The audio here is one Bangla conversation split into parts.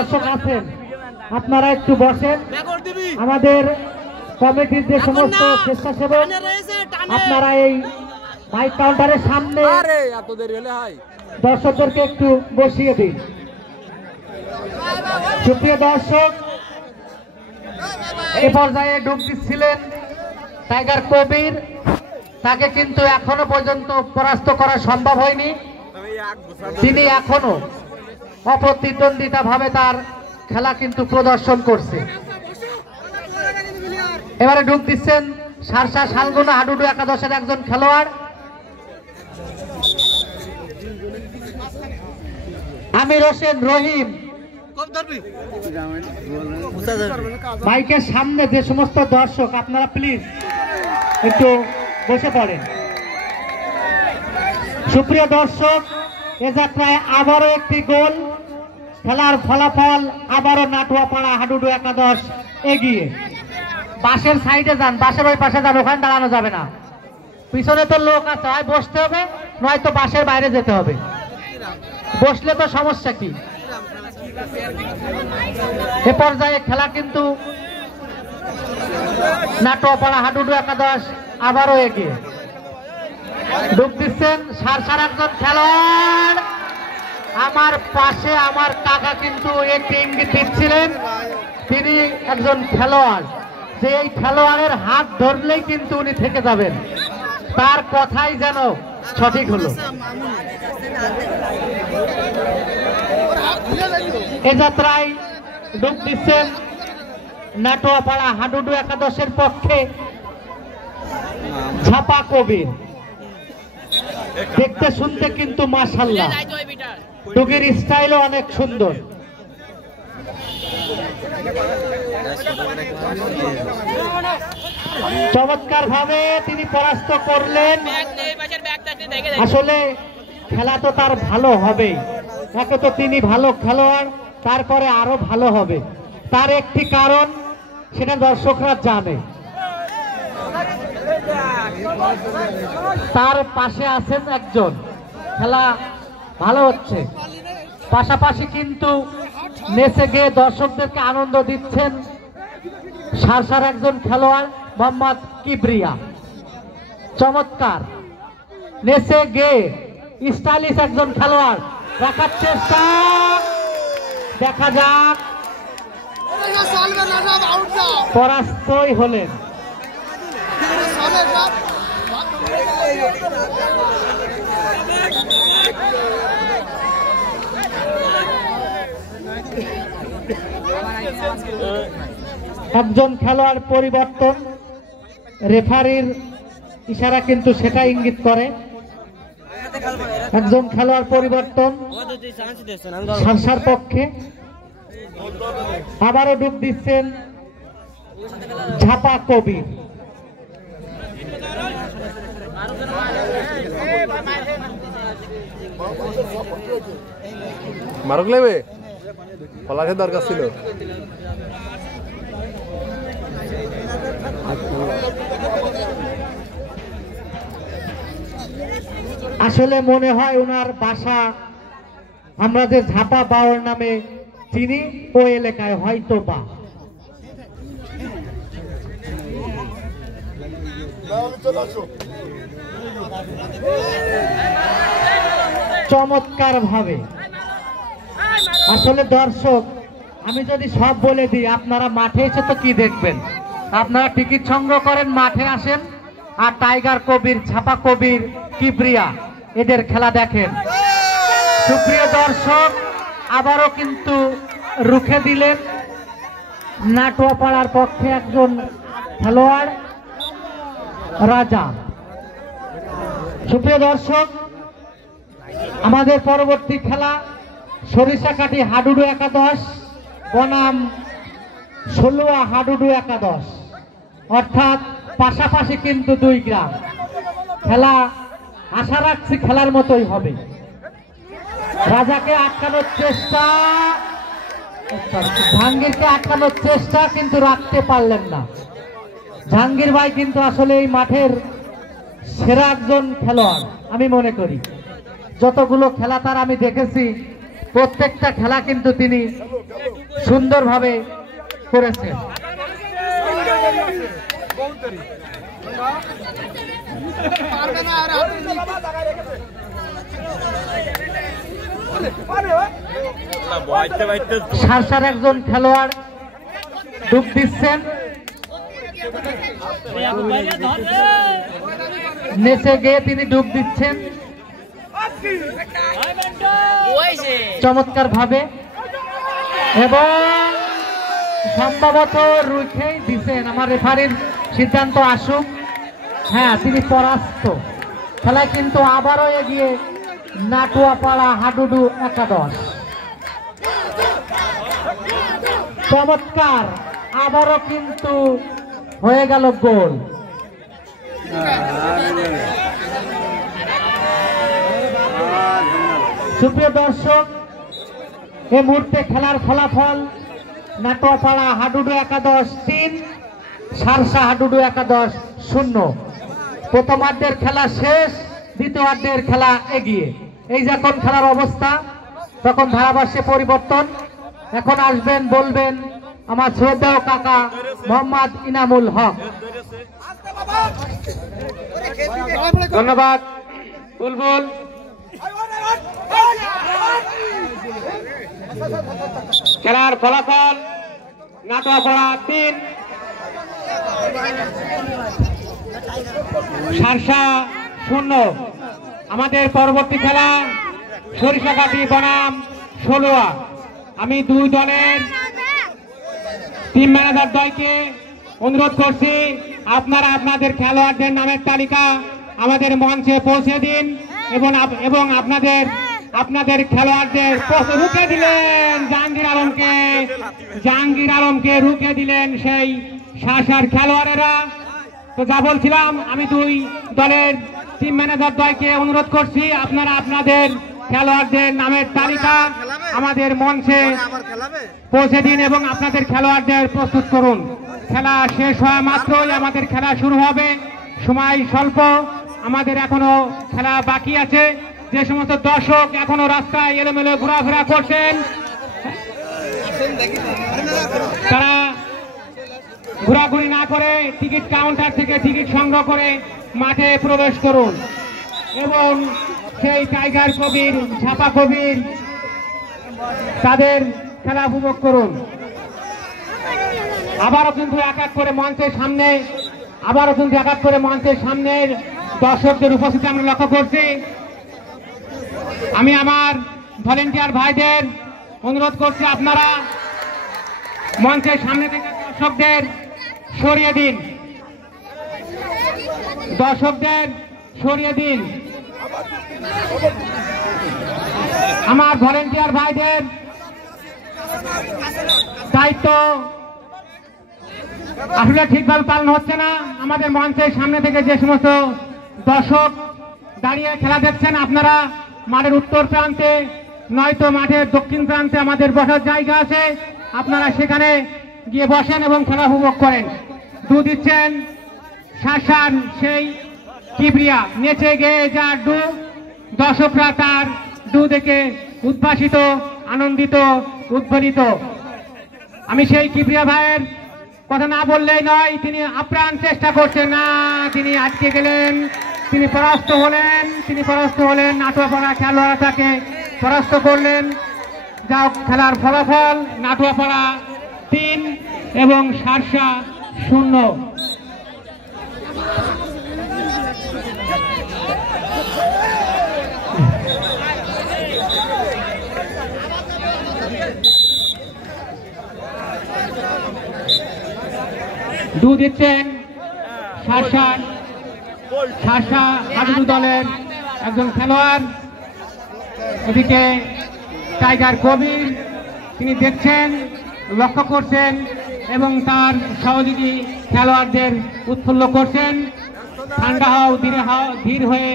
দর্শক আছেন আপনারা একটু বসেন। আমাদের কমিটির যে সমস্ত স্বেচ্ছাসেবক আপনারা এই মাইক কাউন্টারের সামনে দর্শকদেরকে একটু বসিয়ে দিন। সুপ্রিয় দর্শক, এ পর্যায়ে ডুব দিচ্ছিলেন টাইগার কবির, তাকে কিন্তু এখনো পর্যন্ত পরাস্ত করা সম্ভব হয়নি। তিনি এখনো অপ্রতিদ্বন্দ্বিতা ভাবে তার খেলা কিন্তু প্রদর্শন করছে। এবারে ডুব দিচ্ছেন সারসা শালগুনা হাডুডু একাদশের একজন খেলোয়াড় আমির হোসেন রহিম। মাইকের সামনে যে সমস্ত দর্শক আপনারা প্লিজ একটু বসে পড়েন। সুপ্রিয় দর্শক, এ যাত্রায় আবারও একটি গোল, খেলার ফলাফল আবারও নাটুয়াপাড়া হাডুডু একাদশ এগিয়ে। বাসের সাইডে যান, বাসের ওই পাশে যান, ওখানে দাঁড়ানো যাবে না, পিছনে তো লোক আছে, হয় বসতে হবে নয়তো বাসের বাইরে যেতে হবে। বসলে তো সমস্যা কি? এ পর্যায়ে খেলা কিন্তু নাটুয়াপাড়া হাডুডু একাদশ আবারও এগিয়ে। ডুব দিচ্ছেন সারসার একজন খেলোয়াড়। আমার পাশে আমার কাকা কিন্তু একটি ইঙ্গিত দিচ্ছিলেন, তিনি একজন খেলোয়াড়, যে এই খেলোয়াড়ের হাত ধরলেই কিন্তু উনি থেকে যাবেন, তার কথাই যেন সঠিক হলো। এ যাত্রায় ডুব দিচ্ছেন নাটুয়াপাড়া হাডুডু একাদশের পক্ষে ঝাপা কবির। দেখতে শুনতে কিন্তু মাশাআল্লাহ, ডুগের স্টাইলও অনেক সুন্দর। চমৎকার ভাবে তিনি পরাস্ত করলেন। আসলে খেলা তো তার ভালো হবেই, একে তো তিনি ভালো খেলোয়াড়, তারপরে আরো ভালো হবে। তার একটি কারণ, সেটা দর্শকরা জানে। তার পাশে আছেন একজন, খেলা ভালো হচ্ছে, পাশাপাশি কিন্তু নেচে গিয়ে দর্শকদেরকে আনন্দ দিচ্ছেন সারসার একজন খেলোয়াড় মোহাম্মদ কিবরিয়া। চমৎকার নেচে গিয়ে স্টাইলিশ একজন খেলোয়াড় রাখার চেষ্টা, দেখা যাক, পরাস্তই হলেন। একজন খেলোয়াড় পরিবর্তন, রেফারির ইশারা কিন্তু সেটা ইঙ্গিত করে। একজন খেলোয়াড় পরিবর্তন সারসার পক্ষে। আবারও ডুব দিচ্ছেন ঝাপা কবির। মারক লেবে পলাশের দরকার ছিল। আসলে মনে হয় ওনার বাসা আমরা যে ঝাপা বাওয়ার নামে চিনি, ওই এলাকায় হয়তো বা। চমৎকার ভাবে, আসলে দর্শক আমি যদি সব বলে দিই, আপনারা মাঠে এসে তো কি দেখবেন? আপনারা টিকিট সংগ্রহ করেন, মাঠে আসেন, আর টাইগার কবির, ছাপা কবির, কিবরিয়া এদের খেলা দেখেন। সুপ্রিয় দর্শক, আবারও কিন্তু রুখে দিলেন নাটুয়াপাড়ার পক্ষে একজন খেলোয়াড় রাজা। সুপ্রিয় দর্শক, আমাদের পরবর্তী খেলা সরিষাকাঠি হাডুডু একাদশ বনাম ষোলোয়া হাডুডু একাদশ, অর্থাৎ পাশাপাশি কিন্তু দুই গ্রাম। খেলা আশা রাখছি খেলার মতোই হবে। রাজাকে আটকানোর চেষ্টা, জাহাঙ্গীরকে আটকানোর চেষ্টা, কিন্তু রাখতে পারলেন না। জাহাঙ্গীর ভাই কিন্তু আসলে এই মাঠের সেরা একজন খেলোয়াড় আমি মনে করি। যতগুলো খেলা তার আমি দেখেছি প্রত্যেকটা খেলা কিন্তু তিনি সুন্দরভাবে করেছেন। সারসার একজন খেলোয়াড় ডুব দিচ্ছেন, নেচে গিয়ে তিনি ডুব দিচ্ছেন চমৎকার ভাবে, এবং সম্ভবত রুখেই দিচ্ছেন। আমার রেফারির সিদ্ধান্ত আসুক, হ্যাঁ তিনি পরাস্ত। খেলায় কিন্তু আবারও এগিয়ে নাটুয়াপাড়া হাডুডু একাদশ। চমৎকার, আবারও কিন্তু হয়ে গেল গোল। সুপ্রিয় দর্শক, এই মুহূর্তে খেলার ফলাফল নাটুয়াপাড়া হাডুডু একাদশ 3, সারসা হাডুডু একাদশ 0। প্রথমার্ধের খেলা শেষ, দ্বিতীয়ার্ধের খেলা এগিয়ে। এই যখন খেলার অবস্থা, তখন ধারাভাষ্যে পরিবর্তন। এখন আসবেন, বলবেন আমার শ্রদ্ধেয় কাকা মোহাম্মদ ইনামুল হক। ধন্যবাদ বুলবুল। খেলার ফলাফল নাটুয়াপাড়া 3, সারসা 0। আমাদের পরবর্তী খেলা সরিষাকাঠি বনাম ষোলোয়া। আমি দুই দলের টিম ম্যানেজার দ্বয়কে অনুরোধ করছি, আপনারা আপনাদের খেলোয়াড়দের নামের তালিকা আমাদের মঞ্চে পৌঁছে দিন, এবং আপনাদের খেলোয়াড়দের রুখে দিলেন জাহাঙ্গীর আলমকে রুখে দিলেন সেই সারসার খেলোয়াড়েরা। তো যা বলছিলাম, আমি দুই দলের টিম ম্যানেজার দ্বয়কে অনুরোধ করছি, আপনারা আপনাদের খেলোয়াড়দের নামের তালিকা আমাদের মঞ্চে পৌঁছে দিন এবং আপনাদের খেলোয়াড়দের প্রস্তুত করুন। খেলা শেষ হওয়া মাত্রই আমাদের খেলা শুরু হবে। সময় স্বল্প, আমাদের এখনো খেলা বাকি আছে। যে সমস্ত দর্শক এখনো রাস্তায় এলোমেলো ঘোরাফেরা করছেন, তারা ঘোরাঘুরি না করে টিকিট কাউন্টার থেকে টিকিট সংগ্রহ করে মাঠে প্রবেশ করুন, এবং সেই টাইগার কবির, ছাপা কবির, তাদের খেলা উপভোগ করুন। আবারও কিন্তু এক এক করে মঞ্চের সামনের দর্শকদের উপস্থিতি আমরা লক্ষ্য করছি। আমি আমার ভলেন্টিয়ার ভাইদের অনুরোধ করছি, আপনারা মঞ্চের সামনে থেকে দর্শকদের সরিয়ে দিন। আমার ভলেন্টিয়ার ভাইদের দায়িত্ব আসলে ঠিকভাবে পালন হচ্ছে না। আমাদের মঞ্চের সামনে থেকে যে সমস্ত দর্শক দাঁড়িয়ে খেলা দেখছেন, আপনারা মাঠের উত্তর প্রান্তে নয়তো মাঠের দক্ষিণ প্রান্তে আমাদের বসার জায়গা আছে, আপনারা সেখানে গিয়ে বসেন এবং খেলা উপভোগ করেন। ডু দিচ্ছেন সারসার সেই কিবরিয়া, নেচে গেয়ে যার ডু, দর্শকরা তার ডু দেখে উদ্ভাসিত, আনন্দিত, উদ্বেলিত। আমি সেই কিবরিয়া ভাইয়ের কথা না বললেই নয়, তিনি আপ্রাণ চেষ্টা করছেন না, তিনি আটকে গেলেন, তিনি পরাস্ত হলেন। নাটুয়াপাড়া খেলোয়াড় তাকে পরাস্ত করলেন। যাও, খেলার ফলাফল নাটুয়াপাড়া 3 এবং সারসা 0। ডু দিচ্ছেন সারসা হাডুডু দলের একজন খেলোয়াড়। ওদিকে টাইগার কবির, তিনি দেখছেন, লক্ষ্য করছেন এবং তার সহযোগী খেলোয়াড়দের উৎফুল্ল করছেন, ঠান্ডা হও, ধীর হয়ে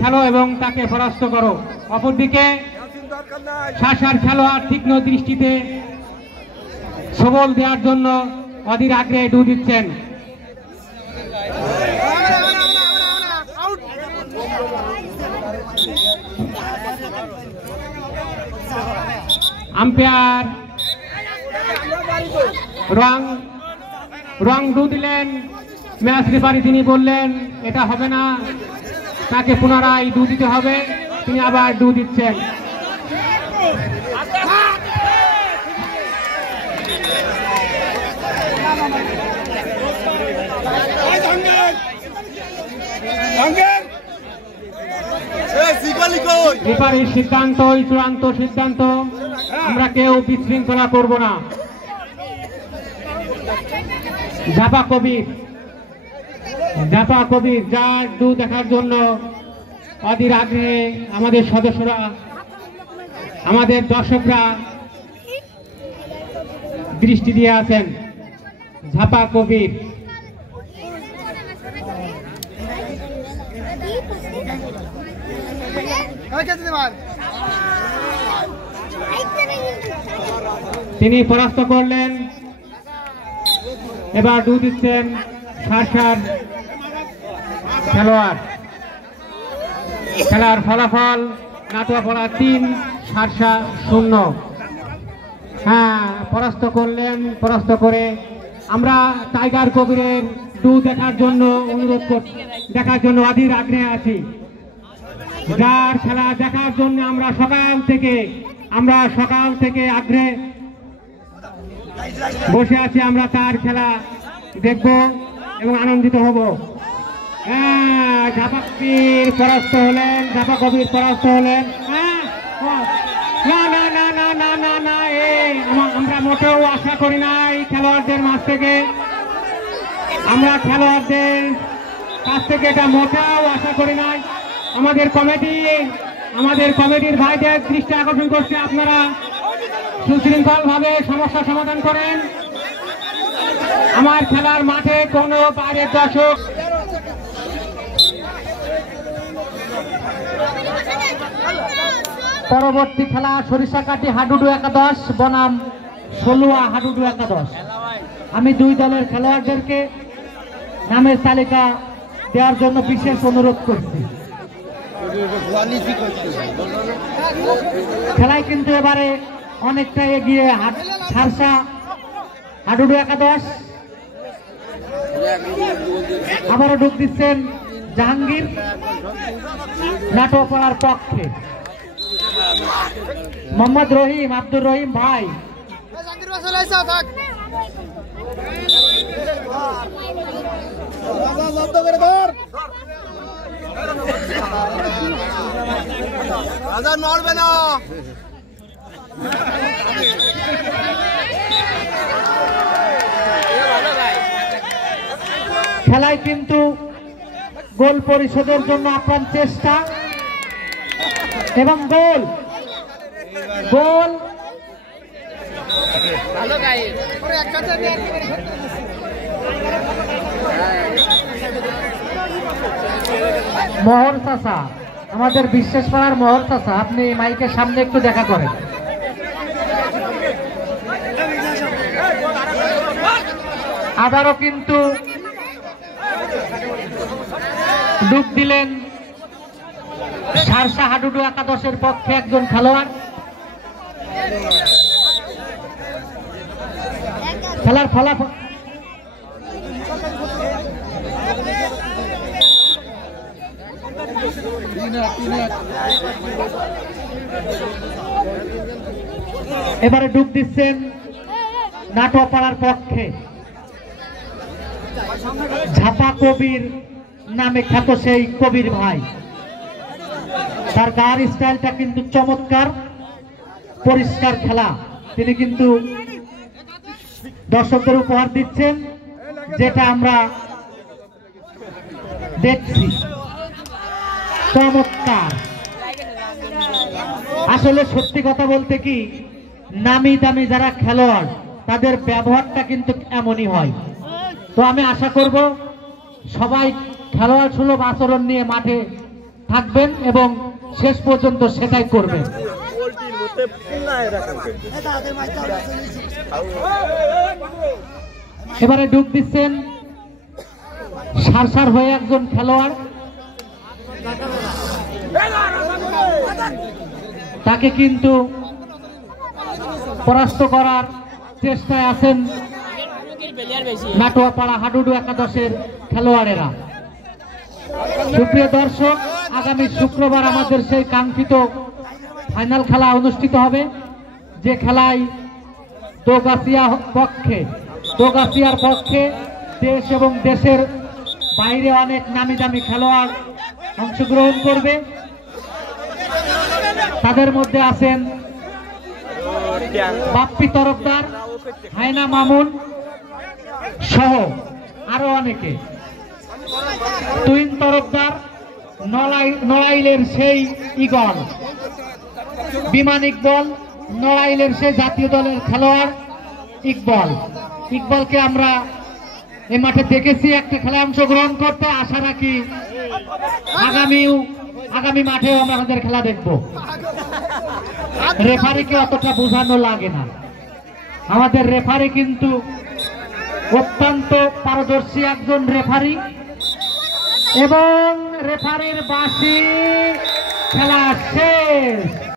খেলো এবং তাকে পরাস্ত করো। অপরদিকে সারসার খেলোয়াড় তীক্ষ্ণ দৃষ্টিতে সবল দেওয়ার জন্য অধীর আগ্রহে ডু দিচ্ছেন। আম্পায়ার রং ডু দিলেন, ম্যাচ রেফারি তিনি বললেন এটা হবে না, তাকে পুনরায় ডু দিতে হবে, তিনি আবার ডু দিচ্ছেন। রেফারির সিদ্ধান্তই চূড়ান্ত সিদ্ধান্ত, আমরা কেউ বিশৃঙ্খলা করব না। জাপা কবির যার ডু দেখার জন্য অধীর আগ্রহে আমাদের সদস্যরা, আমাদের দর্শকরা দৃষ্টি দিয়ে আছেন। ঝাপা কবির তিনি পরাস্ত করলেন, এবার ডু দিচ্ছেন সারসার খেলোয়াড়। খেলার ফলাফল নাটুয়াপাড়া 3, সারসা 0। হ্যাঁ, পরাস্ত করলেন। পরাস্ত করে আমরা টাইগার কবিরের ডু দেখার জন্য অনুরোধ দেখার জন্য অধীর আগ্রহে আছি। যার খেলা দেখার জন্য আমরা সকাল থেকে আগ্রহে বসে আছি, আমরা তার খেলা দেখব এবং আনন্দিত হব। ঝাপা কবির পরাস্ত হলেন। না, আমরা মোটেও আশা করি না এই খেলোয়াড়দের মাঝ থেকে, আমরা খেলোয়াড়দের কাছ থেকে এটা মোটেও আশা করি নাই। আমাদের কমিটির ভাইদের দৃষ্টি আকর্ষণ করছে, আপনারা সুশৃঙ্খল ভাবে সমস্যা সমাধান করেন। আমার খেলার মাঠে কোনো বাইরের দর্শক পরবর্তী খেলা সরিষাকাটি হাডুডু একাদশ বনাম সলুয়া হাডুডু একাদশ। আমি দুই দলের খেলোয়াড়দেরকে নামের তালিকা দেওয়ার জন্য বিশেষ অনুরোধ করছি। খেলায় কিন্তু এবারে অনেকটা এগিয়ে সারসা হাডুডু একাদশ। আবারও ঢুক দিচ্ছেন জাহাঙ্গীর নাটোপাড়ার পক্ষে। মোহাম্মদ রহিম, আব্দুর রহিম ভাই। নড়বে না। খেলায় কিন্তু গোল পরিশোধের জন্য আপ্রাণ চেষ্টা এবং গোল মোহর চাচা, আমাদের বিশ্বাস পাড়ার মোহর চাচা, আপনি মাইকের সামনে একটু দেখা করেন। আবারও কিন্তু ডুব দিলেন সারসা হাডুডু একাদশের পক্ষে একজন খেলোয়াড়। খেলার ফলাফল এবারে ডুব দিচ্ছেন নাটোপাড়ার পক্ষে ঝাপা কবির নামে খ্যাত সেই কবির ভাই। তার গার স্টাইলটা কিন্তু চমৎকার, পরিষ্কার খেলা তিনি কিন্তু দর্শকদের উপহার দিচ্ছেন, যেটা আমরা দেখছি। চমৎকার। আসলে সত্যি কথা বলতে কি, নামি দামি যারা খেলোয়াড় তাদের ব্যবহারটা কিন্তু এমনই হয়। তো আমি আশা করব সবাই খেলোয়াড় সুলভ আচরণ নিয়ে মাঠে থাকবেন এবং শেষ পর্যন্ত সেটাই করবেন। এবারে ডুব দিচ্ছেন সারসার হয়ে একজন খেলোয়াড়, তাকে কিন্তু পরাস্ত করার চেষ্টায় আছেন নাটোয়াপাড়া হাডুডু একাদশের খেলোয়াড়েরা। সুপ্রিয় দর্শক, আগামী শুক্রবার আমাদের সেই কাঙ্ক্ষিত ফাইনাল খেলা অনুষ্ঠিত হবে, যে খেলায় দোগাছিয়ার পক্ষে দেশ এবং দেশের বাইরে অনেক নামি দামি খেলোয়াড় অংশগ্রহণ করবে। তাদের মধ্যে আছেন বাপ্পি তরফদার, হায়না মামুন সহ আরো অনেকে। তুইন তরফদার, নড়াইলের সেই ইগল, বিমান ইকবল, নড়াইলের সেই জাতীয় দলের খেলোয়াড় ইকবলকে আমরা এই মাঠে দেখেছি একটা খেলায় অংশগ্রহণ করতে। আশা রাখি আগামী মাঠেও আমরা আমাদের খেলা দেখব। রেফারিকে অতটা বোঝানো লাগে না, আমাদের রেফারি কিন্তু অত্যন্ত পারদর্শী একজন রেফারি, এবং রেফারির বাঁশি, খেলা শেষ।